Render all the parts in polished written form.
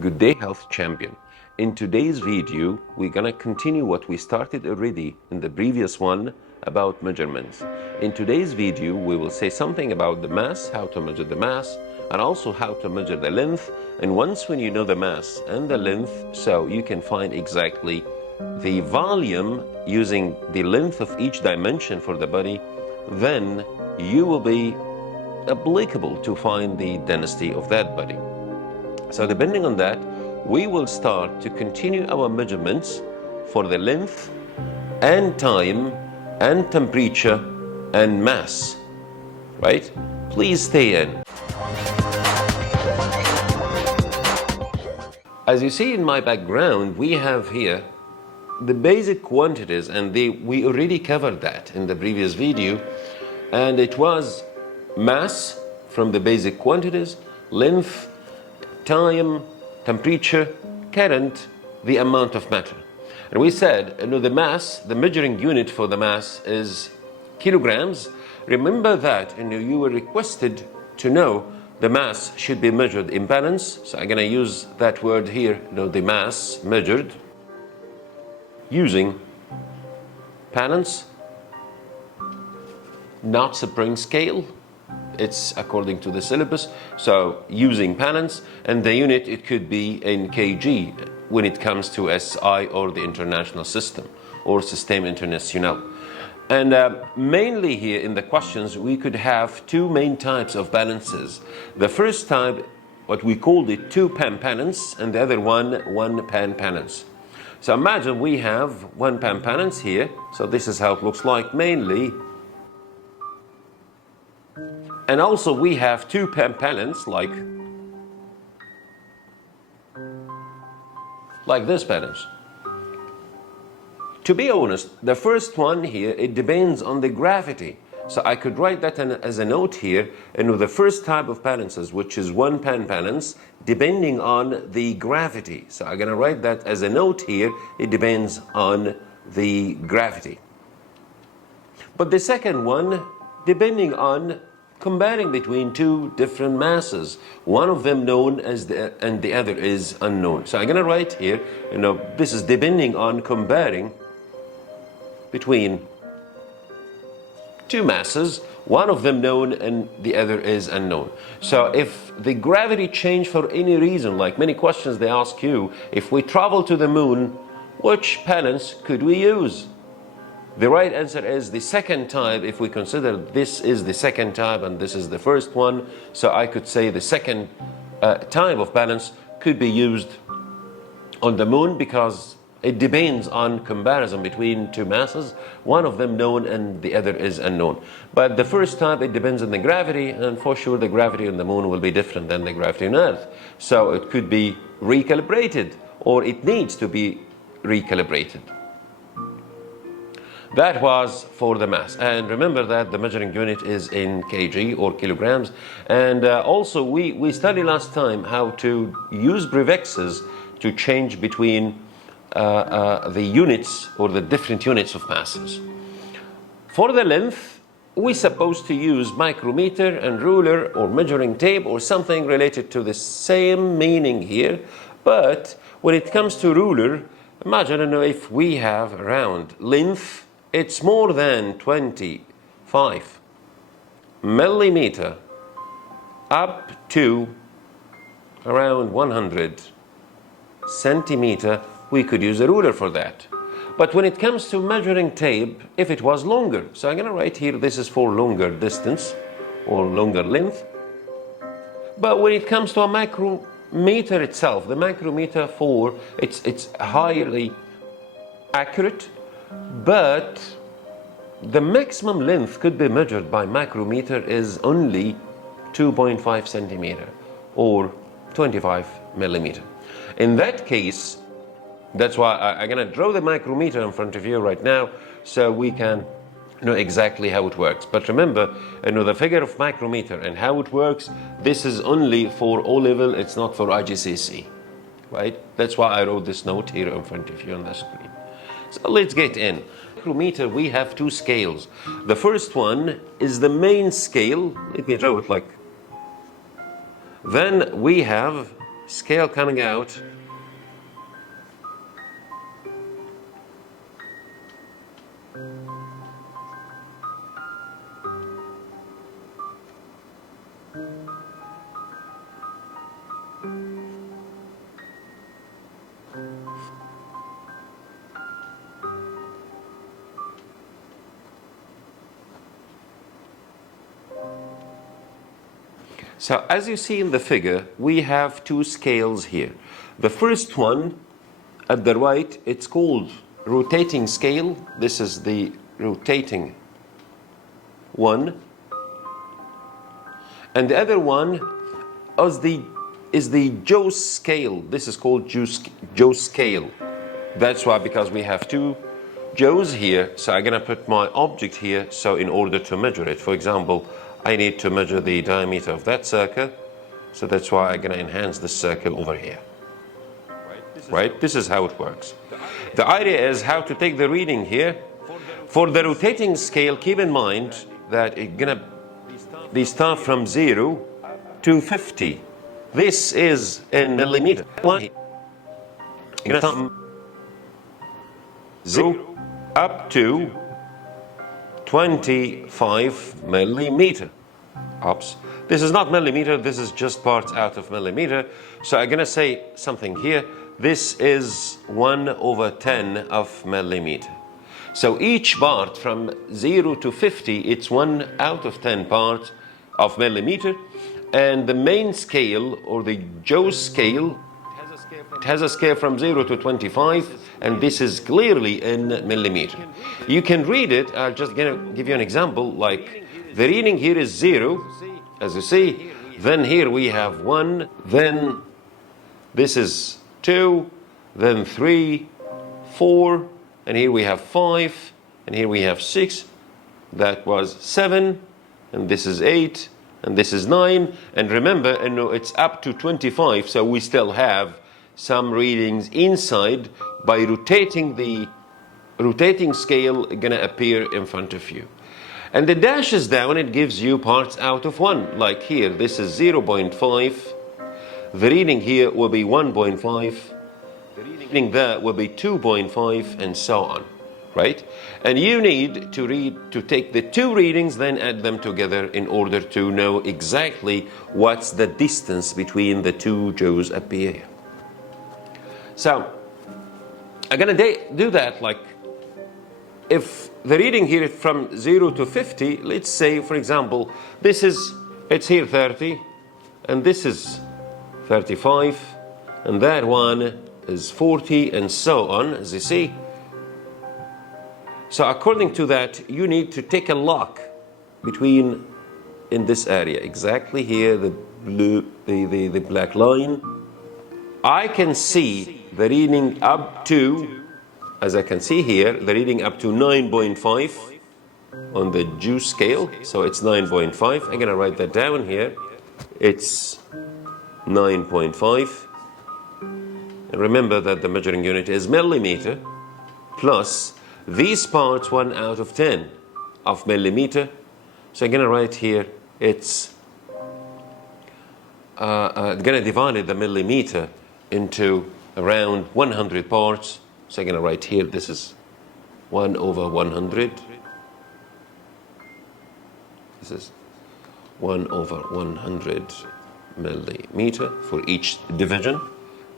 Good day, Health Champion. In today's video, we're gonna continue what we started already in the previous one about measurements. In today's video, we will say something about the mass, how to measure the mass, and also how to measure the length. And once when you know the mass and the length, so you can find exactly the volume using the length of each dimension for the body, then you will be applicable to find the density of that body. So depending on that, we will start to continue our measurements for the length and time and temperature and mass, right? Please stay in. As you see in my background, we have here the basic quantities, and we already covered that in the previous video, and it was mass from the basic quantities, length, time, temperature, current, the amount of matter. And we said, the mass, the measuring unit for the mass is kilograms. Remember that, you were requested to know the mass should be measured in pounds. So I'm going to use that word here, the mass measured using pounds, not spring scale. It's according to the syllabus, so using pounds, and the unit, it could be in kg when it comes to SI or the international system or Système International. And mainly here in the questions, we could have two main types of balances. The first type, what we called it 2 pound balance, and the other one 1 pound balance. So imagine we have 1 pound balance here, so this is how it looks like mainly. And also we have 2 pound balance like this balance. To be honest, the first one here, it depends on the gravity. So I could write that as a note here, the first type of balances, which is 1 pound balance, depending on the gravity. So I'm gonna write that as a note here, it depends on the gravity. But the second one, depending on comparing between two different masses, one of them known as and the other is unknown. So I'm going to write here, this is depending on comparing between two masses, one of them known and the other is unknown. So if the gravity changed for any reason, like many questions they ask you, if we travel to the moon, which balance could we use? The right answer is the second type, if we consider this is the second type and this is the first one. So I could say the second type of balance could be used on the moon because it depends on comparison between two masses, one of them known and the other is unknown. But the first type, it depends on the gravity, and for sure the gravity on the moon will be different than the gravity on Earth. So it could be recalibrated, or it needs to be recalibrated. That was for the mass. And remember that the measuring unit is in kg or kilograms. And also we studied last time how to use prefixes to change between the units or the different units of masses. For the length, we're supposed to use micrometer and ruler or measuring tape or something related to the same meaning here. But when it comes to ruler, imagine if we have around length, it's more than 25 millimeter up to around 100 centimeter, we could use a ruler for that. But when it comes to measuring tape, if it was longer, so I'm going to write here, this is for longer distance or longer length. But when it comes to a micrometer itself, the micrometer it's highly accurate, but the maximum length could be measured by micrometer is only 2.5 centimeter or 25 millimeter. In that case, that's why I'm going to draw the micrometer in front of you right now so we can know exactly how it works. But remember, the figure of micrometer and how it works, this is only for O level, it's not for IGCSE, right? That's why I wrote this note here in front of you on the screen. So let's get in. Micrometer, we have two scales. The first one is the main scale. Let me draw it like. Then we have scale coming out. So as you see in the figure, we have two scales here. The first one at the right, it's called rotating scale. This is the rotating one. And the other one is the Joe scale. This is called Joe scale. That's why, because we have two Joes here, so I'm gonna put my object here, so in order to measure it. For example, I need to measure the diameter of that circle, so that's why I'm gonna enhance the circle over here. Right? This is how it works. The idea is how to take the reading here. For the rotating scale, keep in mind that it's gonna be start from 0 to 50. This is in millimeter. You're gonna 0 up to 25 millimeter. Oops. This is not millimeter, this is just parts out of millimeter. So I'm gonna say something here. This is 1/10 of millimeter. So each part from 0 to 50, it's 1/10 part of millimeter. And the main scale, or the Joe scale, it has a scale from 0 to 25, and this is clearly in millimeter. You can read it. I'm just gonna give you an example. Like the reading here is 0, as you see. Then here we have 1. Then this is 2. Then 3, 4, and here we have 5, and here we have 6. That was 7, and this is 8, and this is 9. And remember, it's up to 25, so we still have some readings inside. By rotating the rotating scale, gonna appear in front of you. And the dashes down, it gives you parts out of 1. Like here, this is 0.5. The reading here will be 1.5. The reading there will be 2.5, and so on, right? And you need to take the two readings, then add them together in order to know exactly what's the distance between the two Joes up here. So I'm gonna do that. Like if the reading here is from 0 to 50, let's say, for example, it's here 30, and this is 35, and that one is 40, and so on, as you see. So according to that, you need to take a lock between, in this area, exactly here, the blue, the black line. I can see the reading up to, as I can see here, the reading up to 9.5 on the Joe scale. So it's 9.5. I'm gonna write that down here. It's 9.5. And remember that the measuring unit is millimeter plus these parts 1/10 of millimeter. So I'm gonna write here, it's gonna divide the millimeter into around 100 parts. So I'm gonna write here, this is 1/100. This is 1/100 millimeter for each division.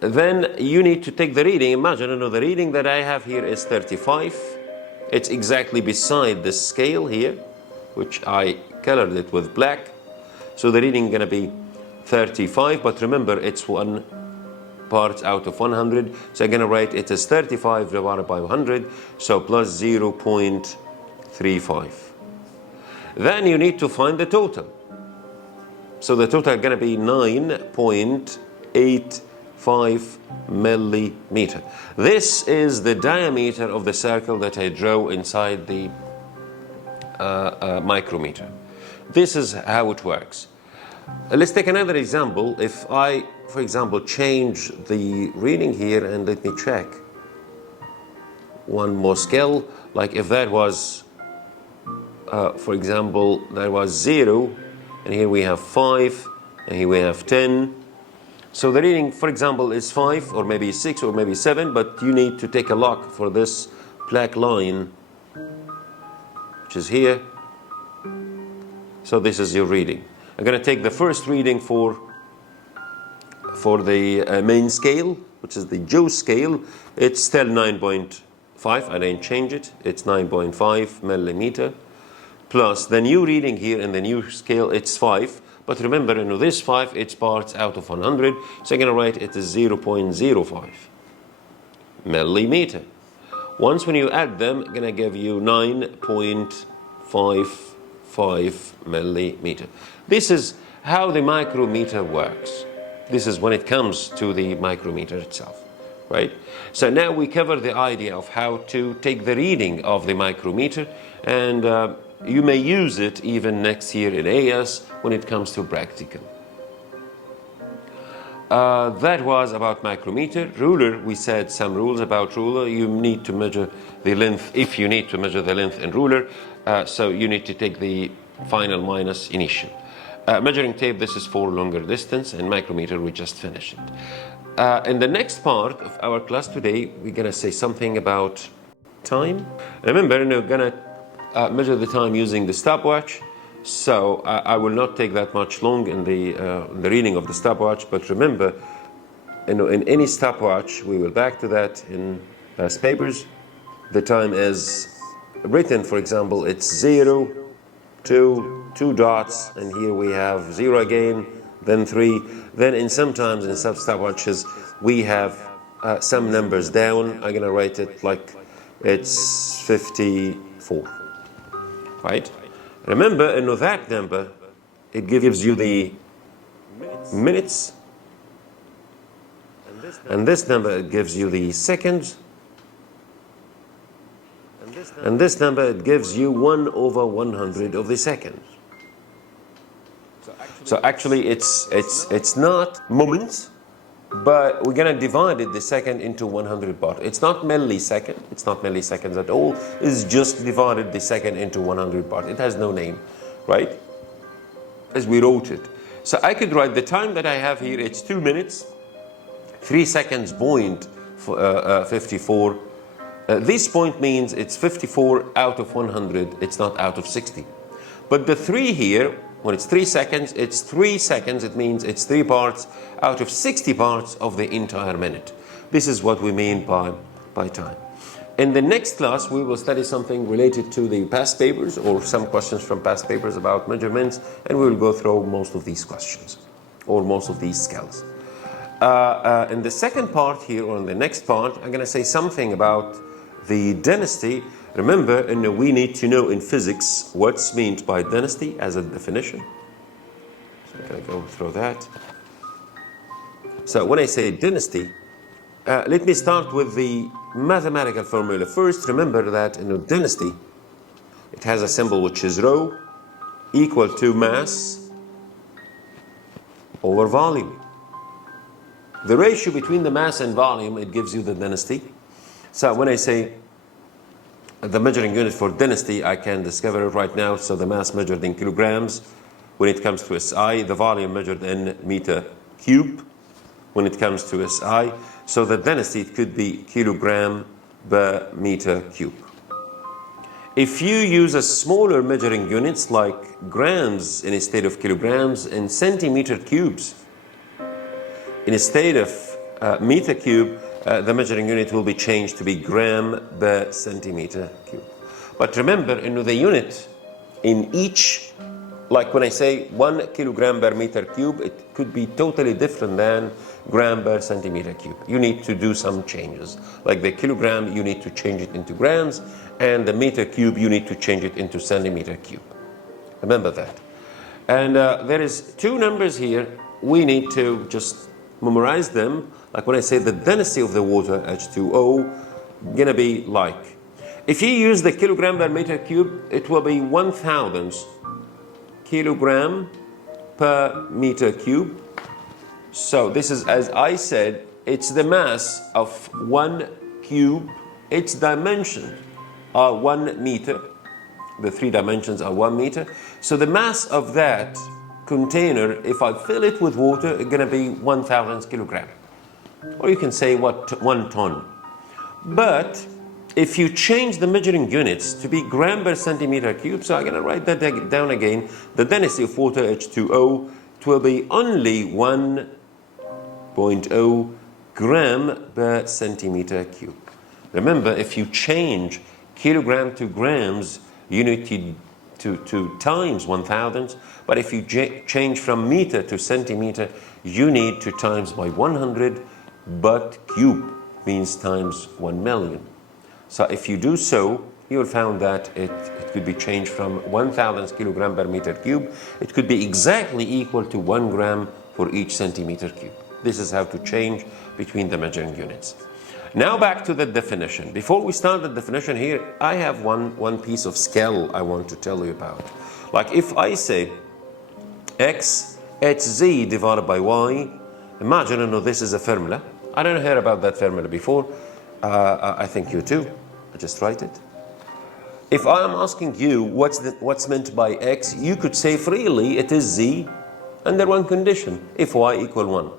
Then you need to take the reading. Imagine, the reading that I have here is 35. It's exactly beside the scale here, which I colored it with black. So the reading is gonna be 35, but remember it's 1 part out of 100. So I'm gonna write it as 35 divided by 100, so plus 0.35. Then you need to find the total. So the total is gonna be 9.85 millimeter. This is the diameter of the circle that I draw inside the micrometer. This is how it works. Let's take another example. If I, for example, change the reading here, and let me check one more scale, like if that was, for example, that was 0, and here we have 5, and here we have 10. So the reading, for example, is 5 or maybe 6 or maybe 7, but you need to take a lock for this black line, which is here. So this is your reading. I'm going to take the first reading for the main scale, which is the Joe scale. It's still 9.5. I didn't change it. It's 9.5 millimeter. Plus the new reading here in the new scale, it's 5. But remember, you know, this 5, it's parts out of 100. So I'm going to write it as 0.05 millimeter. Once when you add them, I'm going to give you 9.55 millimeter. This is how the micrometer works. This is when it comes to the micrometer itself, right? So now we cover the idea of how to take the reading of the micrometer, and you may use it even next year in AS when it comes to practical. That was about micrometer. Ruler, we said some rules about ruler. You need to measure the length, if you need to measure the length in ruler, so you need to take the final minus initial. Measuring tape, this is for longer distance, and micrometer, we just finished it. In the next part of our class today, we're going to say something about time. Remember, we're going to measure the time using the stopwatch. So I will not take that much long in the reading of the stopwatch, but remember, you know, in any stopwatch, we will back to that in past papers. The time is written, for example, it's 0, 2 dots, and here we have 0 again, then 3. Then in sometimes in some stopwatches we have some numbers down. I'm gonna write it like it's 54, right? Remember, you know, that number, it gives you the minutes, and this number, it gives you the seconds, and this number, it gives you 1/100 of the seconds. So actually it's not moments, but we're gonna divide the second into 100 parts. It's not millisecond, it's not milliseconds at all. It's just divided the second into 100 parts. It has no name, right? As we wrote it. So I could write the time that I have here, it's 2 minutes, 3 seconds point 54. This point means it's 54 out of 100, it's not out of 60. But the 3 here, when it's 3 seconds, it's 3 seconds. It means it's 3 parts out of 60 parts of the entire minute. This is what we mean by time. In the next class, we will study something related to the past papers or some questions from past papers about measurements, and we will go through most of these questions or most of these skills. In the second part here, or in the next part, I'm going to say something about the density. Remember, we need to know in physics what's meant by density as a definition. So I'm going to go through that. So when I say density, let me start with the mathematical formula. First, remember that density, it has a symbol which is rho equal to mass over volume. The ratio between the mass and volume, it gives you the density. So when I say the measuring unit for density, I can discover it right now. So the mass measured in kilograms when it comes to SI, the volume measured in meter cube when it comes to SI. So the density, it could be kilogram per meter cube. If you use a smaller measuring units like grams instead of kilograms and centimeter cubes instead of meter cube, the measuring unit will be changed to be gram per centimeter cube. But remember, the unit in each, like when I say 1 kilogram per meter cube, it could be totally different than gram per centimeter cube. You need to do some changes. Like the kilogram, you need to change it into grams, and the meter cube, you need to change it into centimeter cube. Remember that. And there is 2 numbers here. We need to just memorize them. Like when I say the density of the water, H2O, gonna be like, if you use the kilogram per meter cube, it will be 1,000 kilogram per meter cube. So this is, as I said, it's the mass of 1 cube. Its dimensions are 1 meter. The 3 dimensions are 1 meter. So the mass of that container, if I fill it with water, it's going to be 1,000 kilogram. Or you can say 1 ton. But if you change the measuring units to be gram per centimeter cube, so I'm going to write that down again, the density of water, H2O, it will be only 1.0 gram per centimeter cube. Remember, if you change kilogram to grams, you need to times 1,000. But if you change from meter to centimeter, you need to times by 100, but cube means times 1 million. So if you do so, you will find that it could be changed from 1,000 kilogram per meter cube. It could be exactly equal to 1 gram for each centimeter cube. This is how to change between the measuring units. Now back to the definition. Before we start the definition here, I have one piece of scale I want to tell you about. Like if I say x hz divided by y, imagine, this is a formula. I don't hear about that formula before. I think you too. I just write it. If I am asking you what's meant by x, you could say freely it is z under one condition, if y equal 1.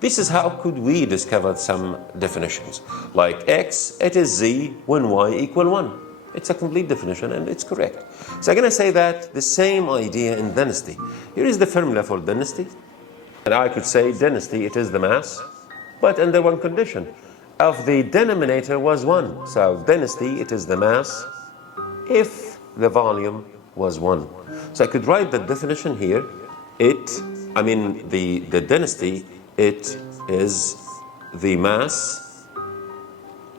This is how could we discover some definitions. Like x, it is z when y equal 1. It's a complete definition and it's correct. So I'm going to say that the same idea in density. Here is the formula for density. And I could say density, it is the mass, but under one condition. Of the denominator was 1. So density, it is the mass if the volume was 1. So I could write the definition here. The density, it is the mass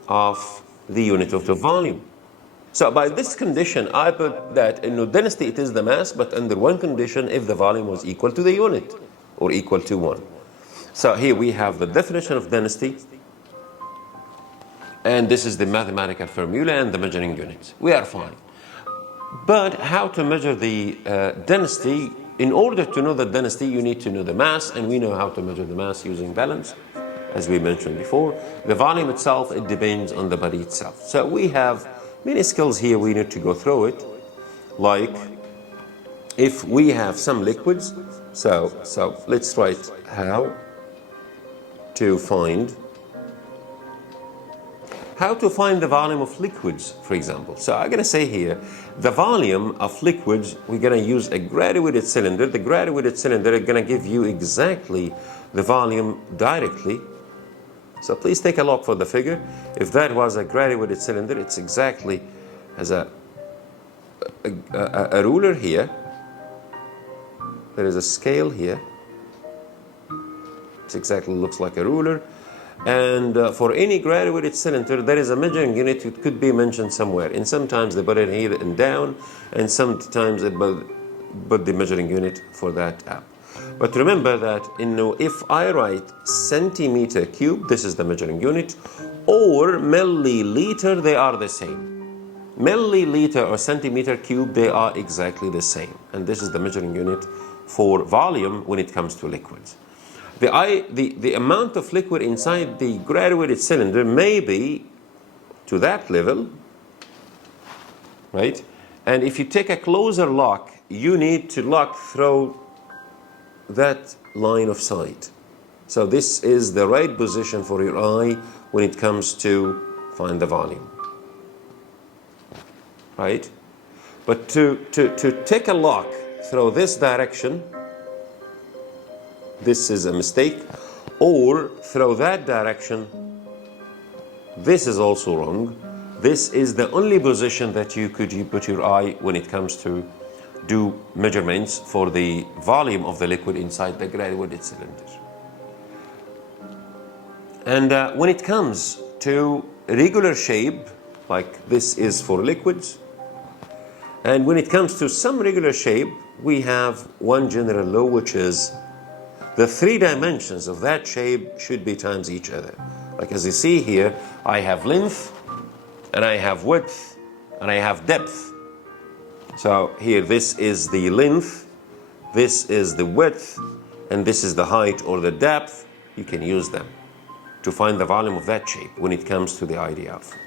of the unit of the volume. So by this condition, I put that in density, it is the mass, but under one condition, if the volume was equal to the unit or equal to 1. So here we have the definition of density. And this is the mathematical formula and the measuring units. We are fine. But how to measure the density? In order to know the density, you need to know the mass, and we know how to measure the mass using balance, as we mentioned before. The volume itself, it depends on the body itself. So we have many skills here, we need to go through it. Like, if we have some liquids, so let's write how to find the volume of liquids, for example. So I'm going to say here, the volume of liquids, we're going to use a graduated cylinder. The graduated cylinder is going to give you exactly the volume directly. So please take a look for the figure. If that was a graduated cylinder, it's exactly as a ruler here. There is a scale here. It exactly looks like a ruler. And for any graduated cylinder, there is a measuring unit. It could be mentioned somewhere. And sometimes they put it here and down, and sometimes they put the measuring unit for that up. But remember that if I write centimeter cube, this is the measuring unit, or milliliter, they are the same. Milliliter or centimeter cube, they are exactly the same. And this is the measuring unit for volume when it comes to liquids. The amount of liquid inside the graduated cylinder may be to that level, right? And if you take a closer look, you need to look through that line of sight. So this is the right position for your eye when it comes to find the volume, right? But to take a look through this direction, this is a mistake, or through that direction, this is also wrong. This is the only position that you could put your eye when it comes to do measurements for the volume of the liquid inside the graduated cylinder. And when it comes to regular shape, like this is for liquids, and when it comes to some regular shape, we have one general law, which is the 3 dimensions of that shape should be times each other. Like as you see here, I have length, and I have width, and I have depth. So here, this is the length, this is the width, and this is the height or the depth. You can use them to find the volume of that shape when it comes to the idea of it.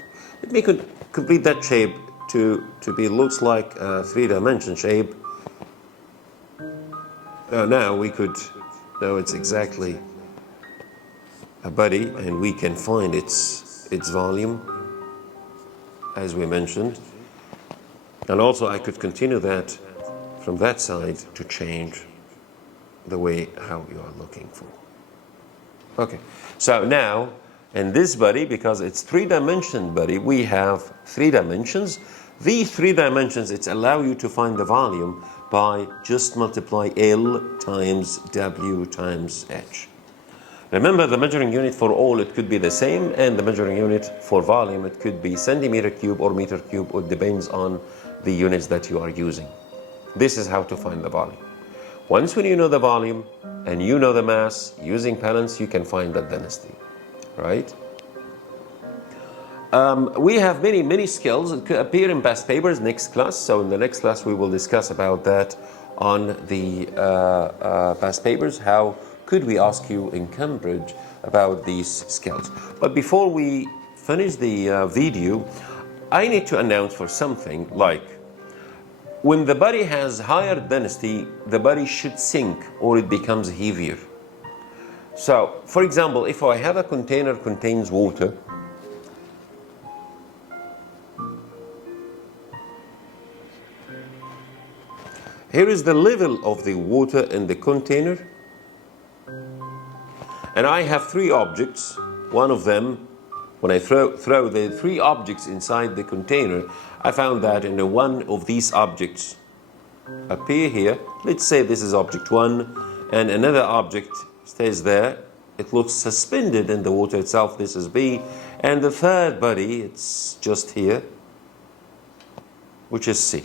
Let me complete that shape to be looks like a 3-dimension shape. Now we could, now it's exactly a body, and we can find its volume, as we mentioned. And also I could continue that from that side to change the way how you are looking for. Okay, so now in this body, because it's three-dimension body, we have 3 dimensions. These 3 dimensions, it's allow you to find the volume by just multiply L times W times H. Remember, the measuring unit for all, it could be the same, and the measuring unit for volume, it could be centimeter cube or meter cube. It depends on the units that you are using. This is how to find the volume. Once when you know the volume and you know the mass, using balance, you can find the density, right? We have many skills that could appear in past papers next class. So in the next class, we will discuss about that on the past papers. How could we ask you in Cambridge about these skills? But before we finish the video, I need to announce for something like, when the body has higher density, the body should sink or it becomes heavier. So, for example, if I have a container contains water, here is the level of the water in the container, and I have 3 objects. One of them, when I throw the 3 objects inside the container, I found that in one of these objects appear here. Let's say this is object 1, and another object stays there. It looks suspended in the water itself. This is B. And the third body, it's just here, which is C.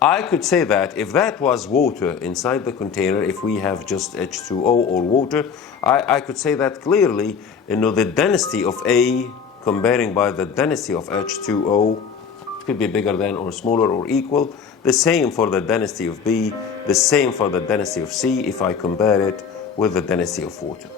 I could say that if that was water inside the container, if we have just H2O or water, I could say that clearly, the density of A comparing by the density of H2O, it could be bigger than or smaller or equal. The same for the density of B, the same for the density of C if I compare it with the density of water.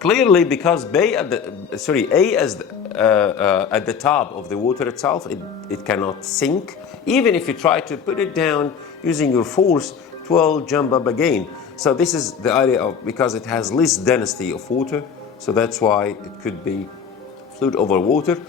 Clearly, because A is at the top of the water itself, it cannot sink. Even if you try to put it down using your force, it will jump up again. So this is the idea of, because it has less density of water, so that's why it could be fluid over water.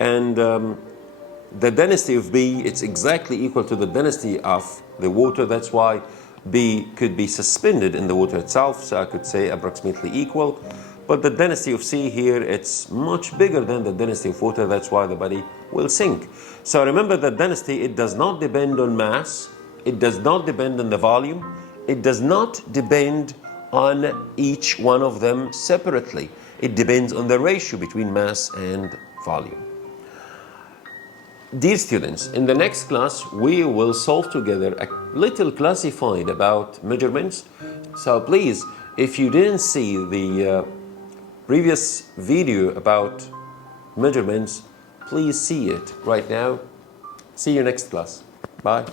And the density of B, it's exactly equal to the density of the water. That's why B could be suspended in the water itself, so I could say approximately equal. But the density of C here, it's much bigger than the density of water. That's why the body will sink. So remember that density, it does not depend on mass. It does not depend on the volume. It does not depend on each one of them separately. It depends on the ratio between mass and volume. Dear students, in the next class, we will solve together a little classified about measurements. So please, if you didn't see the previous video about measurements, please see it right now. See you next class. Bye.